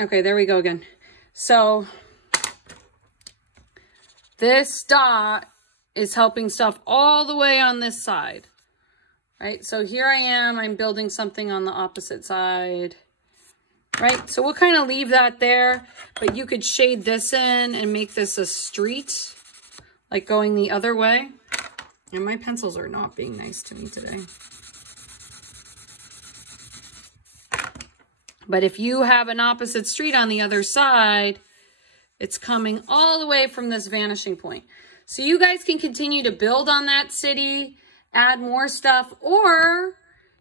Okay, there we go again. So this dot is helping stuff all the way on this side, right? So here I am, I'm building something on the opposite side, right? So we'll kind of leave that there, but you could shade this in and make this a street, like going the other way. And my pencils are not being nice to me today. But if you have an opposite street on the other side, it's coming all the way from this vanishing point. So you guys can continue to build on that city, add more stuff, or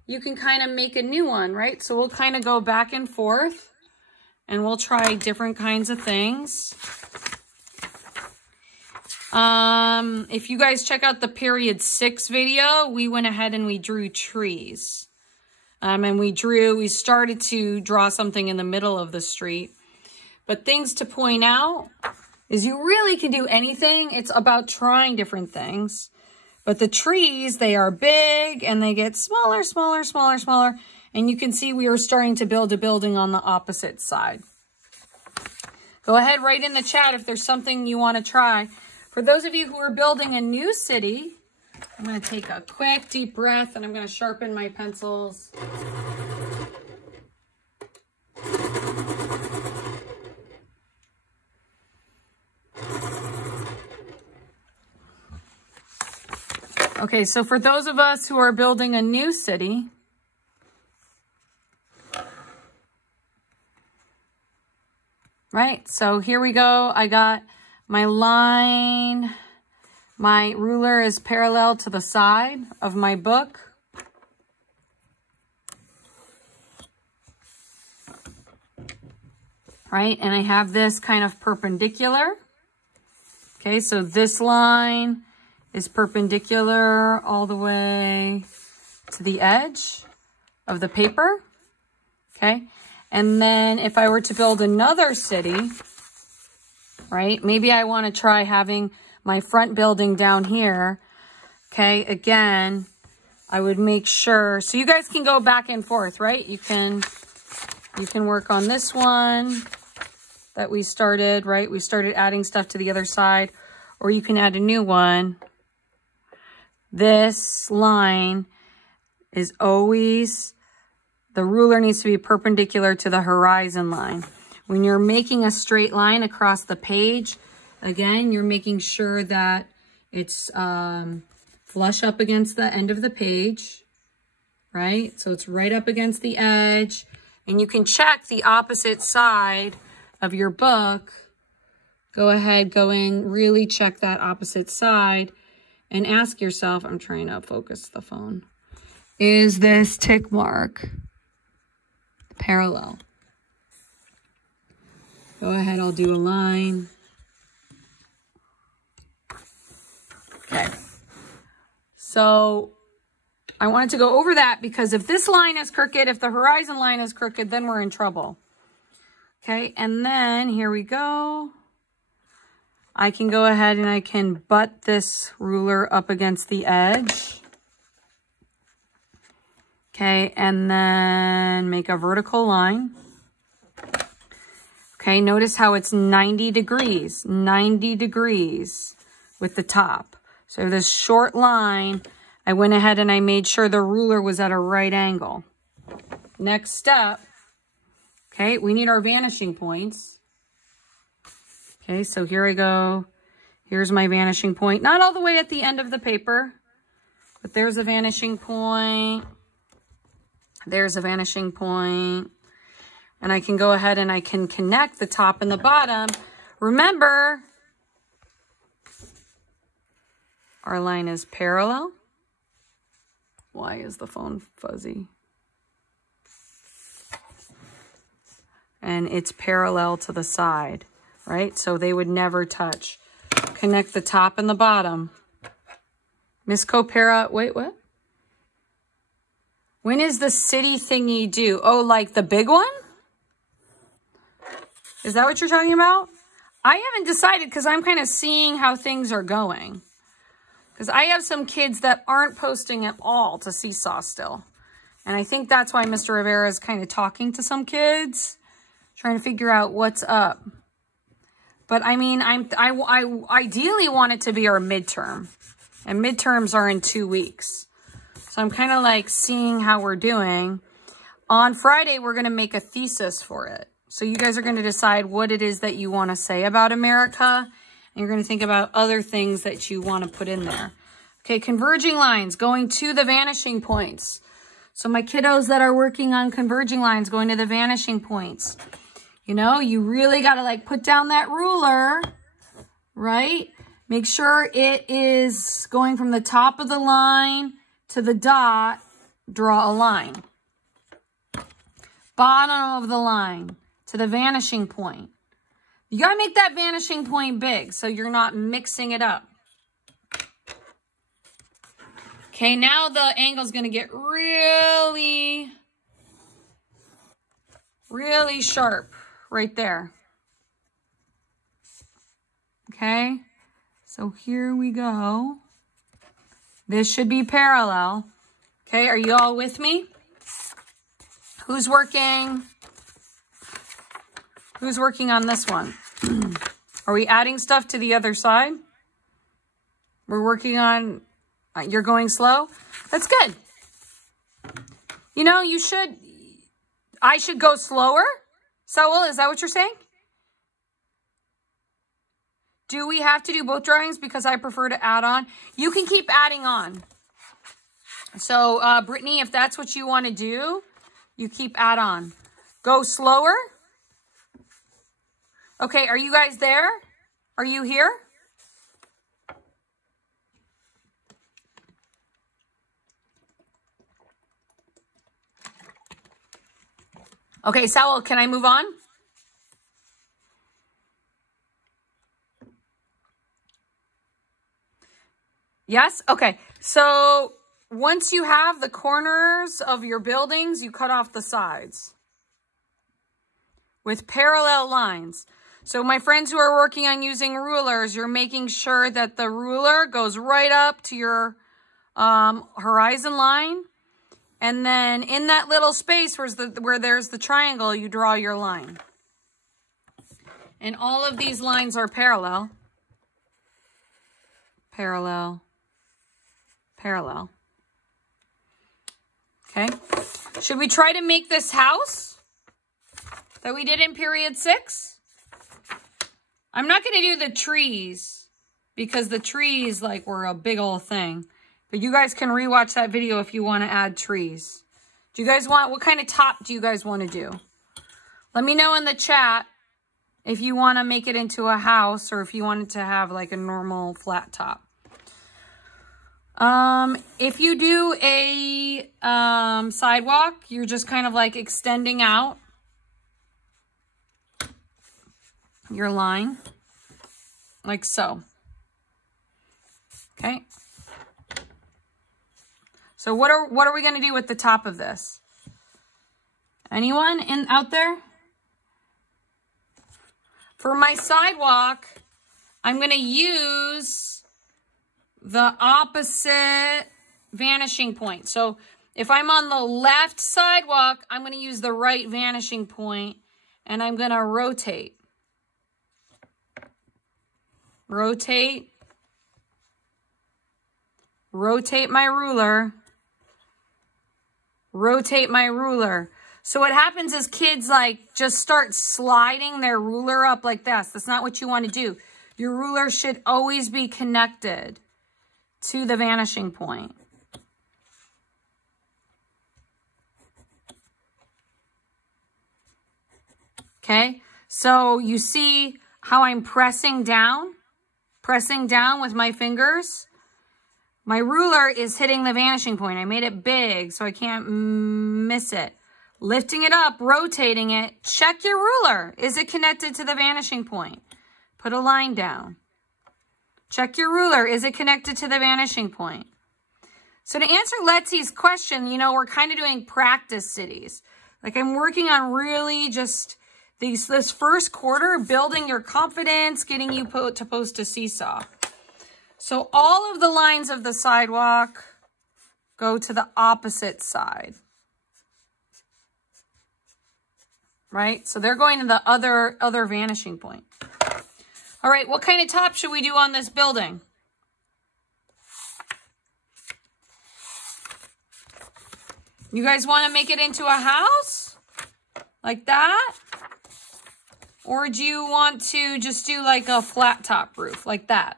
you can kind of make a new one, right? So we'll kind of go back and forth and we'll try different kinds of things. If you guys check out the period 6 video, we went ahead and we drew trees. And we started to draw something in the middle of the street. But things to point out is you really can do anything. It's about trying different things. But the trees, they are big and they get smaller, smaller, smaller, smaller. And you can see we are starting to build a building on the opposite side. Go ahead, write in the chat if there's something you want to try. For those of you who are building a new city, I'm going to take a quick deep breath and I'm going to sharpen my pencils. Okay, so for those of us who are building a new city, right? So here we go. I got my line. My ruler is parallel to the side of my book. Right? And I have this kind of perpendicular. Okay, so this line is perpendicular all the way to the edge of the paper. Okay? And then if I were to build another city, right? Maybe I want to try having my front building down here. Okay, again, I would make sure, so you guys can go back and forth, right? You can work on this one that we started, right? We started adding stuff to the other side, or you can add a new one. This line is always, the ruler needs to be perpendicular to the horizon line. When you're making a straight line across the page, again, you're making sure that it's flush up against the end of the page, right? So it's right up against the edge. And you can check the opposite side of your book. Go ahead, go in, really check that opposite side and ask yourself, I'm trying to focus the phone, is this tick mark parallel? Go ahead, I'll do a line. Okay, so I wanted to go over that because if this line is crooked, if the horizon line is crooked, then we're in trouble. Okay, and then here we go. I can go ahead and I can butt this ruler up against the edge. Okay, and then make a vertical line. Okay, notice how it's 90 degrees with the top. So this short line, I went ahead and I made sure the ruler was at a right angle. Next step, okay, we need our vanishing points. Okay, so here I go. Here's my vanishing point. Not all the way at the end of the paper, but there's a vanishing point. There's a vanishing point. And I can go ahead and I can connect the top and the bottom. Remember, our line is parallel. Why is the phone fuzzy? And it's parallel to the side, right? So they would never touch. Connect the top and the bottom. Miss Copera, wait, what? When is the city thingy due? Oh, like the big one? Is that what you're talking about? I haven't decided because I'm kind of seeing how things are going. Because I have some kids that aren't posting at all to Seesaw still. And I think that's why Mr. Rivera is kind of talking to some kids, Trying to figure out what's up. But I mean, I ideally want it to be our midterm. And midterms are in 2 weeks. So I'm kind of like seeing how we're doing. On Friday, we're going to make a thesis for it. So you guys are going to decide what it is that you want to say about America. And you're going to think about other things that you want to put in there. Okay, converging lines, going to the vanishing points. So my kiddos that are working on converging lines, going to the vanishing points. You know, you really got to like put down that ruler, right? Make sure it is going from the top of the line to the dot. Draw a line. Bottom of the line to the vanishing point. You got to make that vanishing point big so you're not mixing it up. Okay, now the angle's going to get really sharp right there. Okay, so here we go. This should be parallel. Okay, are you all with me? Who's working? Who's working on this one? Are we adding stuff to the other side? We're working on, you're going slow? That's good. You know, I should go slower? Saul, is that what you're saying? Do we have to do both drawings because I prefer to add on? You can keep adding on. So, Brittany, if that's what you want to do, you keep add on. Go slower. Okay, are you guys there? Are you here? Okay, Saul, can I move on? Yes? Okay, so once you have the corners of your buildings, you cut off the sides with parallel lines. So my friends who are working on using rulers, you're making sure that the ruler goes right up to your horizon line. And then in that little space where there's the triangle, you draw your line. And all of these lines are parallel. Parallel. Parallel. Okay. Should we try to make this house that we did in period 6? I'm not going to do the trees because the trees like were a big old thing. But you guys can rewatch that video if you want to add trees. Do you guys want, what kind of top do you guys want to do? Let me know in the chat if you want to make it into a house or if you want it to have like a normal flat top. If you do a sidewalk, you're just kind of like extending out your line like so. Okay. So what are we going to do with the top of this? Anyone out there? For my sidewalk, I'm going to use the opposite vanishing point. So if I'm on the left sidewalk, I'm going to use the right vanishing point and I'm going to rotate. Rotate. Rotate my ruler. Rotate my ruler. So what happens is kids like just start sliding their ruler up like this. That's not what you want to do. Your ruler should always be connected to the vanishing point. Okay, so you see how I'm pressing down with my fingers. My ruler is hitting the vanishing point. I made it big so I can't miss it. Lifting it up, rotating it. Check your ruler. Is it connected to the vanishing point? Put a line down. Check your ruler. Is it connected to the vanishing point? So to answer Letsy's question, you know, we're kind of doing practice cities. Like I'm working on really just this first quarter, building your confidence, getting you to post a seesaw. So all of the lines of the sidewalk go to the opposite side. right? So they're going to the other vanishing point. All right, what kind of top should we do on this building? You guys want to make it into a house? Like that? Or do you want to just do like a flat top roof like that?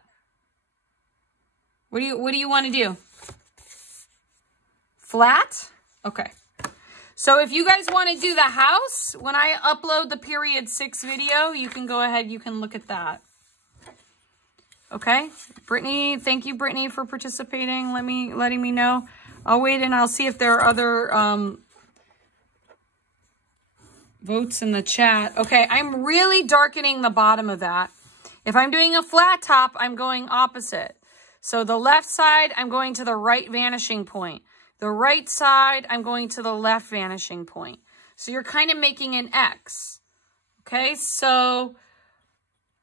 What do you want to do? Flat? Okay. So if you guys want to do the house, when I upload the period 6 video, you can go ahead, you can look at that. Okay? Brittany, thank you, Brittany, for participating, letting me know. I'll wait and I'll see if there are other votes in the chat. Okay, I'm really darkening the bottom of that. If I'm doing a flat top, I'm going opposite. So the left side, I'm going to the right vanishing point. The right side, I'm going to the left vanishing point. So you're kind of making an X. Okay, so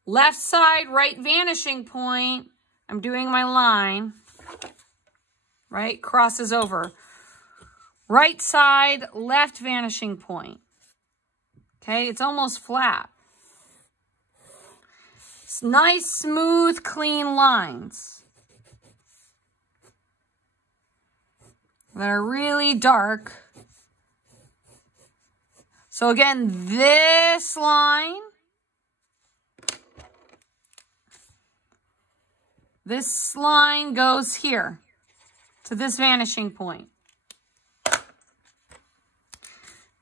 left side, right vanishing point, I'm doing my line, right? Crosses over. Right side, left vanishing point. Okay, it's almost flat. It's nice, smooth, clean lines that are really dark. So again, this line, goes here to this vanishing point.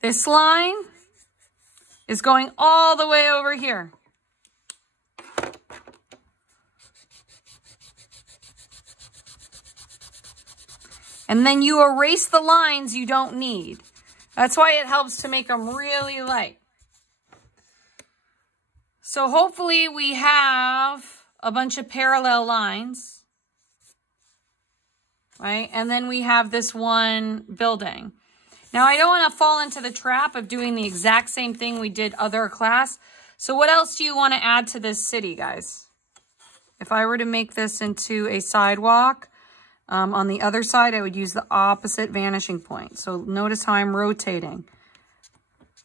This line is going all the way over here. And then you erase the lines you don't need. That's why it helps to make them really light. So hopefully we have a bunch of parallel lines, right? And then we have this one building. Now, I don't want to fall into the trap of doing the exact same thing we did other class. So what else do you want to add to this city, guys? If I were to make this into a sidewalk, on the other side, I would use the opposite vanishing point. So notice how I'm rotating.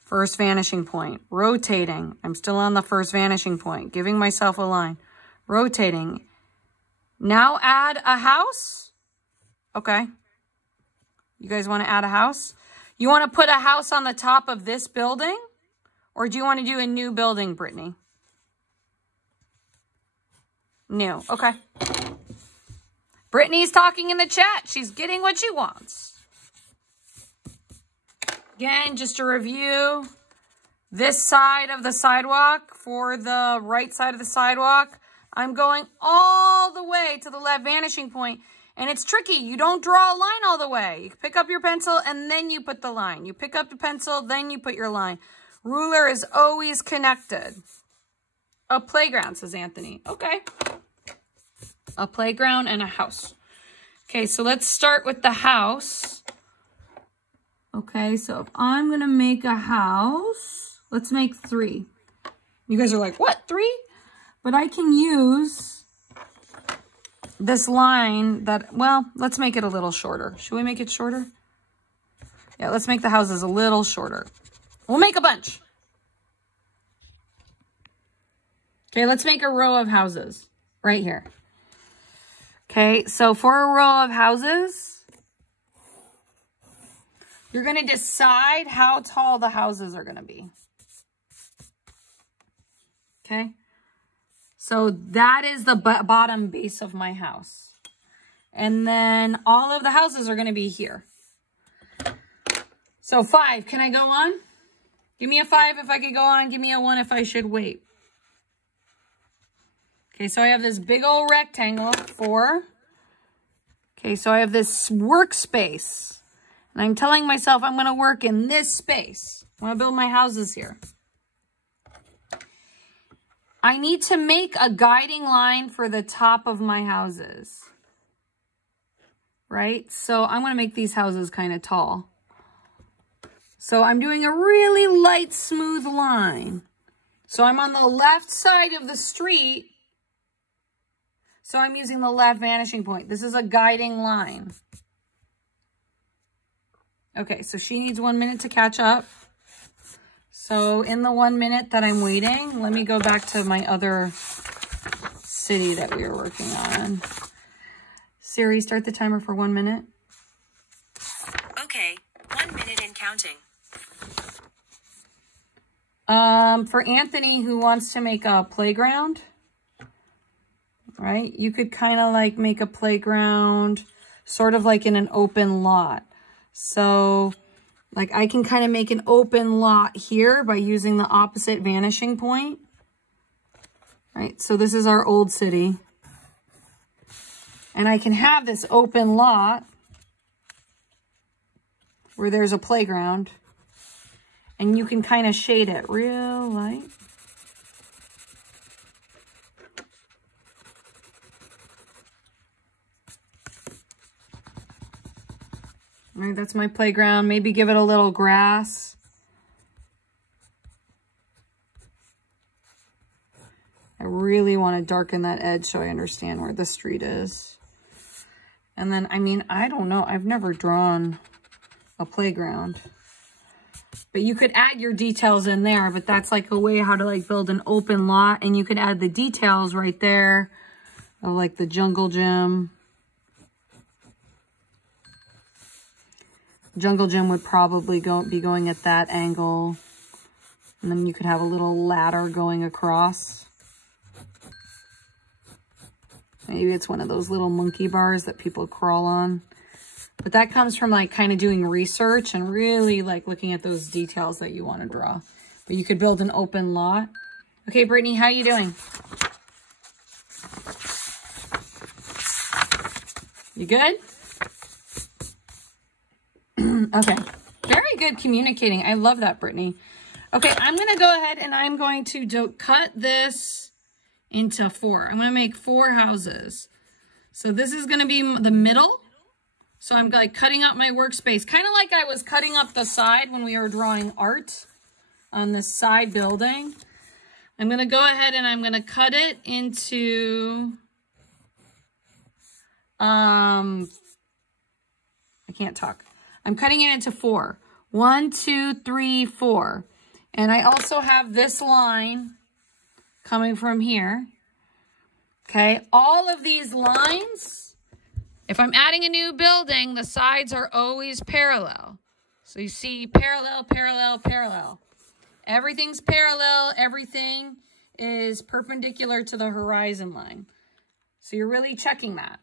First vanishing point. Rotating. I'm still on the first vanishing point. Giving myself a line. Rotating. Now add a house. Okay. You guys want to add a house? You want to put a house on the top of this building? Or do you want to do a new building, Brittany? New. Okay. Brittany's talking in the chat. She's getting what she wants. Again, just to review, this side of the sidewalk for the right side of the sidewalk, I'm going all the way to the left vanishing point. And it's tricky. You don't draw a line all the way. You pick up your pencil and then you put the line. You pick up the pencil, then you put your line. Ruler is always connected. A playground, says Anthony. Okay. A playground and a house. Okay, so let's start with the house. Okay, so if I'm going to make a house, let's make 3. You guys are like, what, 3? But I can use this line that, well, let's make it a little shorter. Should we make it shorter? Yeah, let's make the houses a little shorter. We'll make a bunch. Okay, let's make a row of houses right here. Okay, so for a row of houses, you're going to decide how tall the houses are going to be. Okay, so that is the bottom base of my house. And then all of the houses are going to be here. So 5, can I go on? Give me a 5 if I could go on. Give me a 1 if I should wait. Okay, so I have this big old rectangle, 4. Okay, so I have this workspace. And I'm telling myself I'm going to work in this space. I want to build my houses here. I need to make a guiding line for the top of my houses. Right? So I'm going to make these houses kind of tall. So I'm doing a really light, smooth line. So I'm on the left side of the street. So I'm using the left vanishing point. This is a guiding line. Okay, so she needs 1 minute to catch up. So in the 1 minute that I'm waiting, let me go back to my other city that we were working on. Siri, start the timer for 1 minute. Okay, 1 minute and counting. For Anthony, who wants to make a playground, right? You could kind of like make a playground sort of like in an open lot. So like I can kind of make an open lot here by using the opposite vanishing point, right? So this is our old city. And I can have this open lot where there's a playground. And you can kind of shade it real light. All right, that's my playground. Maybe give it a little grass. I really want to darken that edge so I understand where the street is. And then, I mean, I don't know. I've never drawn a playground. But you could add your details in there, but that's like a way how to like build an open lot. And you could add the details right there of like the jungle gym. Jungle gym would probably be going at that angle. And then you could have a little ladder going across. Maybe it's one of those little monkey bars that people crawl on. But that comes from like kind of doing research and really like looking at those details that you want to draw. But you could build an open lot. Okay, Brittany, how you doing? You good? Okay. Very good communicating. I love that, Brittany. Okay, I'm going to go ahead and I'm going to cut this into 4. I'm going to make 4 houses. So this is going to be the middle. So I'm like cutting up my workspace, kind of like I was cutting up the side when we were drawing art on this side building. I'm going to go ahead and I'm going to cut it into, I can't talk. I'm cutting it into 4. 1, 2, 3, 4. And I also have this line coming from here. Okay, all of these lines, if I'm adding a new building, the sides are always parallel. So you see parallel, parallel, parallel. Everything's parallel. Everything is perpendicular to the horizon line. So you're really checking that.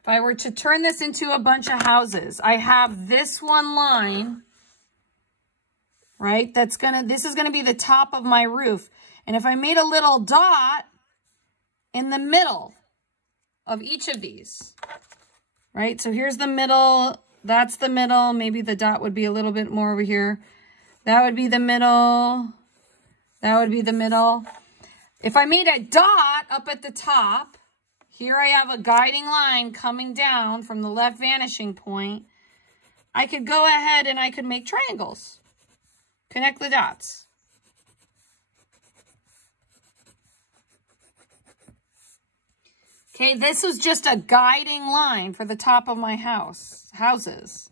If I were to turn this into a bunch of houses, I have this one line, right? This is gonna be the top of my roof. And if I made a little dot in the middle of each of these, right? So here's the middle, that's the middle. Maybe the dot would be a little bit more over here. That would be the middle. That would be the middle. If I made a dot up at the top, here I have a guiding line coming down from the left vanishing point. I could go ahead and I could make triangles. Connect the dots. Okay, this was just a guiding line for the top of my houses.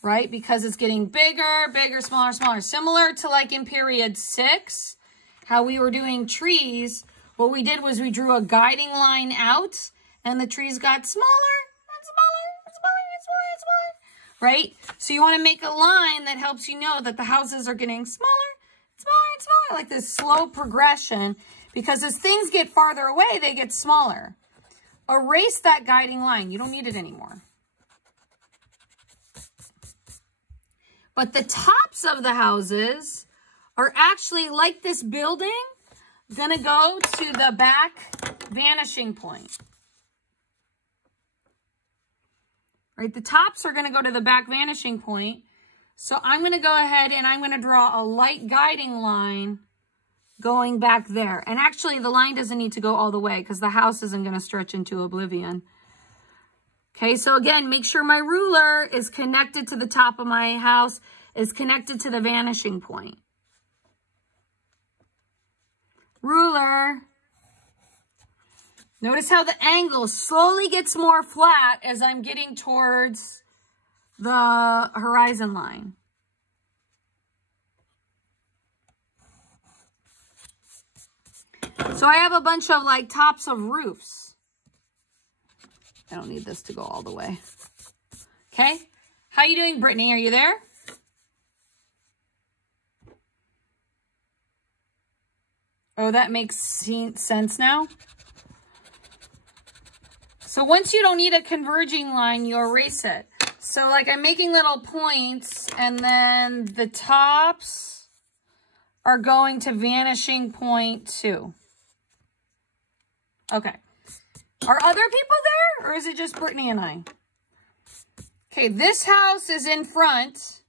Right? Because it's getting bigger, bigger, smaller, smaller. Similar to like in period 6, how we were doing trees. What we did was we drew a guiding line out and the trees got smaller and smaller and smaller and smaller and smaller. Right? So you want to make a line that helps you know that the houses are getting smaller, smaller, and smaller. Like this slow progression. Because as things get farther away, they get smaller. Erase that guiding line. You don't need it anymore. But the tops of the houses are actually, like this building, going to go to the back vanishing point. Right? The tops are going to go to the back vanishing point. So I'm going to go ahead and I'm going to draw a light guiding line going back there. And actually, the line doesn't need to go all the way because the house isn't going to stretch into oblivion. Okay, so again, make sure my ruler is connected to the top of my house, is connected to the vanishing point. Ruler. Notice how the angle slowly gets more flat as I'm getting towards the horizon line. So I have a bunch of like tops of roofs. I don't need this to go all the way. Okay. How you doing, Brittany? Are you there? Oh, that makes sense now. So once you don't need a converging line, you erase it. So like I'm making little points, and then the tops are going to vanishing point 2. Okay. Are other people there, or is it just Brittany and I? Okay, this house is in front.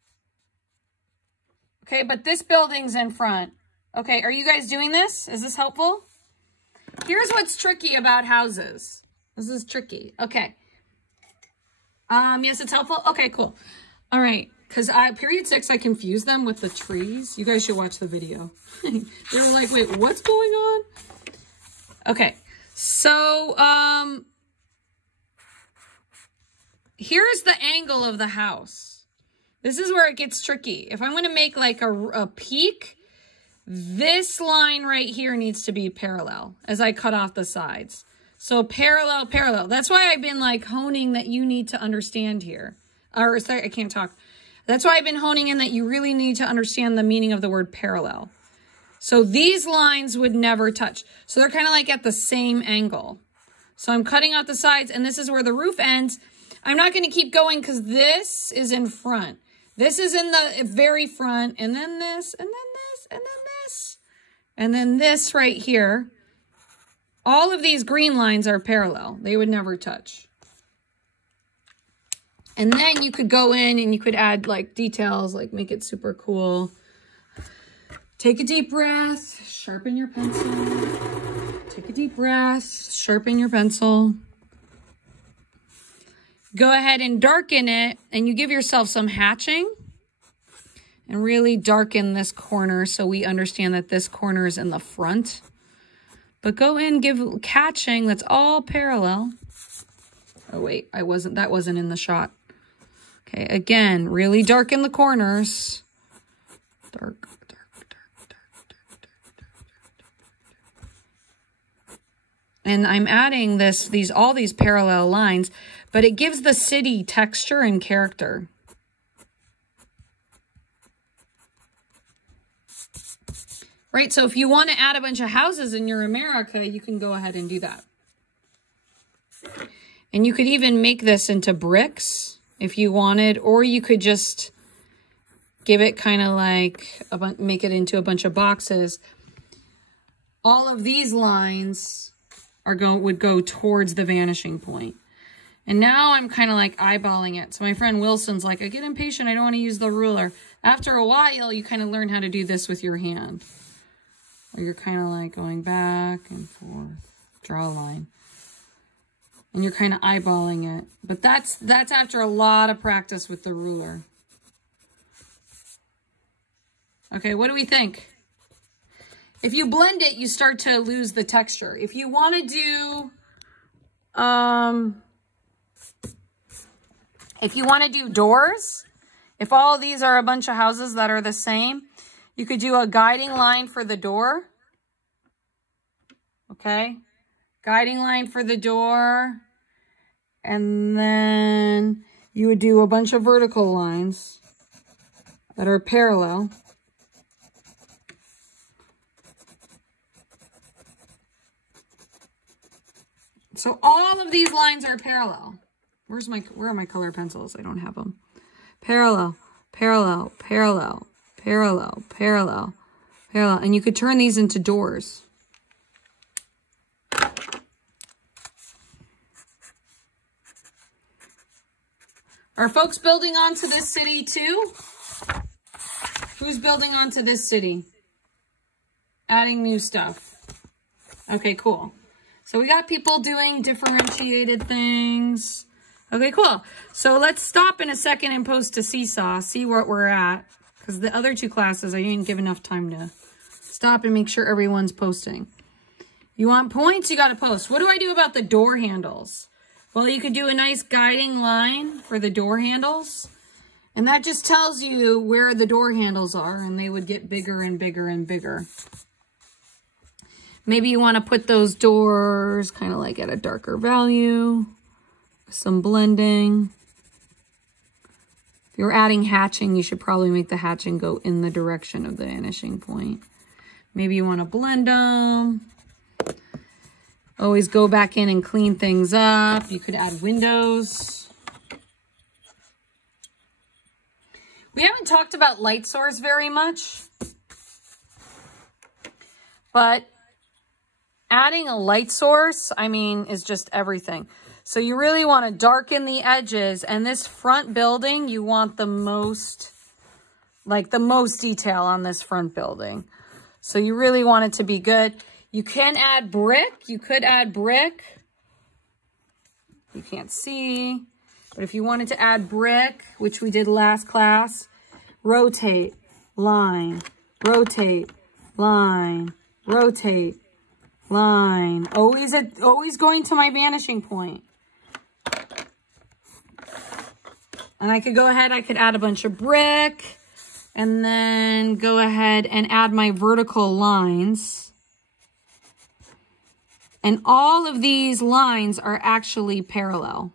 Okay, but this building's in front. Okay, are you guys doing this? Is this helpful? Here's what's tricky about houses. This is tricky. Okay. Yes, it's helpful. Okay, cool. All right, because period 6, I confused them with the trees. You guys should watch the video. They were like, wait, what's going on? Okay, so here's the angle of the house. This is where it gets tricky. If I'm going to make like a peak, this line right here needs to be parallel as I cut off the sides. So parallel, parallel. That's why I've been like honing that you need to understand here. Or sorry, I can't talk. That's why I've been honing in that you really need to understand the meaning of the word parallel. So these lines would never touch. So they're kind of like at the same angle. So I'm cutting out the sides, and this is where the roof ends. I'm not going to keep going because this is in front. This is in the very front, and then this, and then this, and then this, and then this right here. All of these green lines are parallel. They would never touch. And then you could go in and you could add like details, like make it super cool. Take a deep breath, sharpen your pencil. Take a deep breath, sharpen your pencil. Go ahead and darken it, and you give yourself some hatching and really darken this corner so we understand that this corner is in the front. But go in, give hatching that's all parallel. Oh wait, that wasn't in the shot. Okay, again, really darken the corners. Dark, dark, dark, dark, dark, dark, dark. And I'm adding all these parallel lines, but it gives the city texture and character. Right, so if you want to add a bunch of houses in your America, you can go ahead and do that. And you could even make this into bricks if you wanted, or you could just give it kind of like, make it into a bunch of boxes. All of these lines would go towards the vanishing point. And now I'm kind of like eyeballing it. So my friend Wilson's like, I get impatient, I don't want to use the ruler. After a while, you kind of learn how to do this with your hand. Or you're kind of like going back and forth, draw a line. And you're kind of eyeballing it. But that's after a lot of practice with the ruler. Okay, what do we think? If you blend it, you start to lose the texture. If you want to do, doors, if all of these are a bunch of houses that are the same, you could do a guiding line for the door. Okay. Guiding line for the door. And then you would do a bunch of vertical lines that are parallel. So all of these lines are parallel. Where are my color pencils? I don't have them. Parallel, parallel, parallel. Parallel, parallel, parallel. And you could turn these into doors. Are folks building onto this city too? Who's building onto this city? Adding new stuff. Okay, cool. So we got people doing differentiated things. Okay, cool. So let's stop in a second and post to Seesaw, see what we're at. Because the other two classes, I didn't give enough time to stop and make sure everyone's posting. You want points? You got to post. What do I do about the door handles? Well, you could do a nice guiding line for the door handles. And that just tells you where the door handles are. And they would get bigger and bigger and bigger. Maybe you want to put those doors kind of like at a darker value. Some blending. If you're adding hatching, you should probably make the hatching go in the direction of the vanishing point. Maybe you want to blend them. Always go back in and clean things up. You could add windows. We haven't talked about light source very much, but adding a light source, I mean, is just everything. So you really want to darken the edges, and this front building, you want the most, like the most detail on this front building. So you really want it to be good. You can add brick. You could add brick. You can't see, but if you wanted to add brick, which we did last class, rotate, line, rotate, line, rotate, line. Always going to my vanishing point. And I could go ahead, I could add a bunch of brick and then go ahead and add my vertical lines. And all of these lines are actually parallel.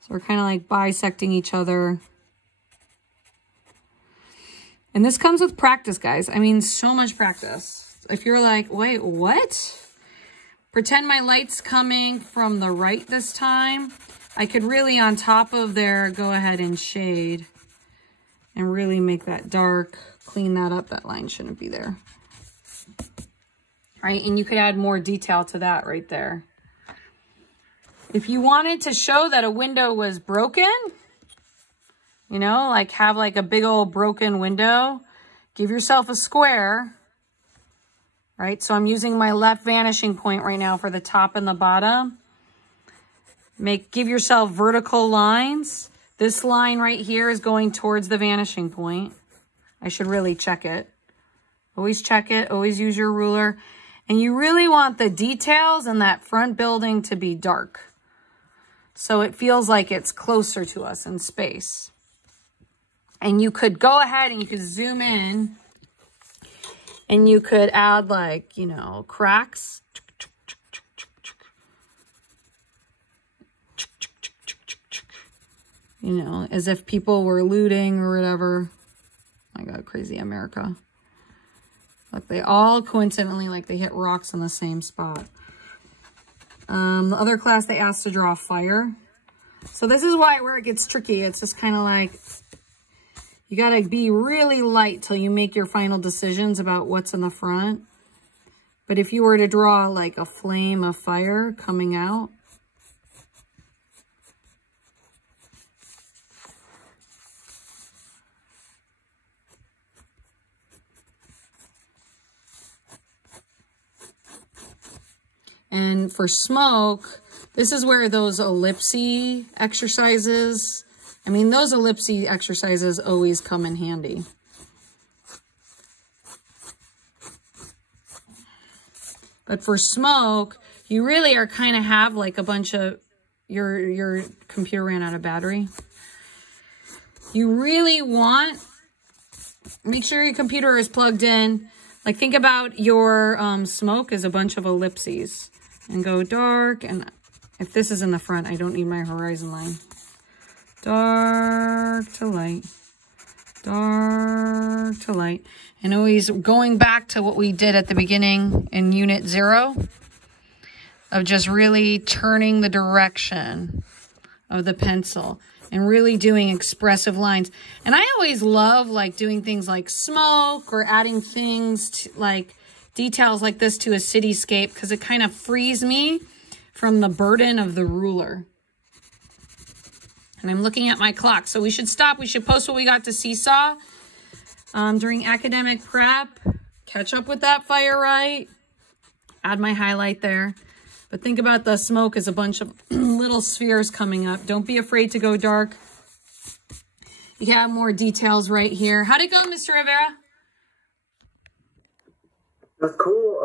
So we're kind of like bisecting each other. And this comes with practice, guys. I mean, so much practice. If you're like, wait, what? Pretend my light's coming from the right this time. I could really, on top of there, go ahead and shade and really make that dark, clean that up. That line shouldn't be there. Right, and you could add more detail to that right there. If you wanted to show that a window was broken, you know, like have like a big old broken window, give yourself a square, right? So I'm using my left vanishing point right now for the top and the bottom. Give yourself vertical lines. This line right here is going towards the vanishing point. I should really check it. Always check it, always use your ruler. And you really want the details in that front building to be dark, so it feels like it's closer to us in space. And you could go ahead and you could zoom in and you could add like, you know, cracks. You know, as if people were looting or whatever. My God, crazy America. Like they all coincidentally, like they hit rocks in the same spot. The other class, they asked to draw fire. So this is where it gets tricky. It's just kind of like, you got to be really light till you make your final decisions about what's in the front. But if you were to draw like a flame of fire coming out, and for smoke, this is where those ellipse exercises, I mean, those ellipse exercises always come in handy. But for smoke, you really are kind of have like a bunch of, your computer ran out of battery. You really want, make sure your computer is plugged in. Like think about your smoke as a bunch of ellipses. And go dark, and if this is in the front, I don't need my horizon line. Dark to light, dark to light. And always going back to what we did at the beginning in Unit 0, of just really turning the direction of the pencil and really doing expressive lines. And I always love like doing things like smoke or adding things to, like details like this to a cityscape, because it kind of frees me from the burden of the ruler. And I'm looking at my clock, so we should stop. We should post what we got to Seesaw during academic prep. Catch up with that fire right. Add my highlight there. But think about the smoke as a bunch of little spheres coming up. Don't be afraid to go dark. You have more details right here. How'd it go, Mr. Rivera? That's cool.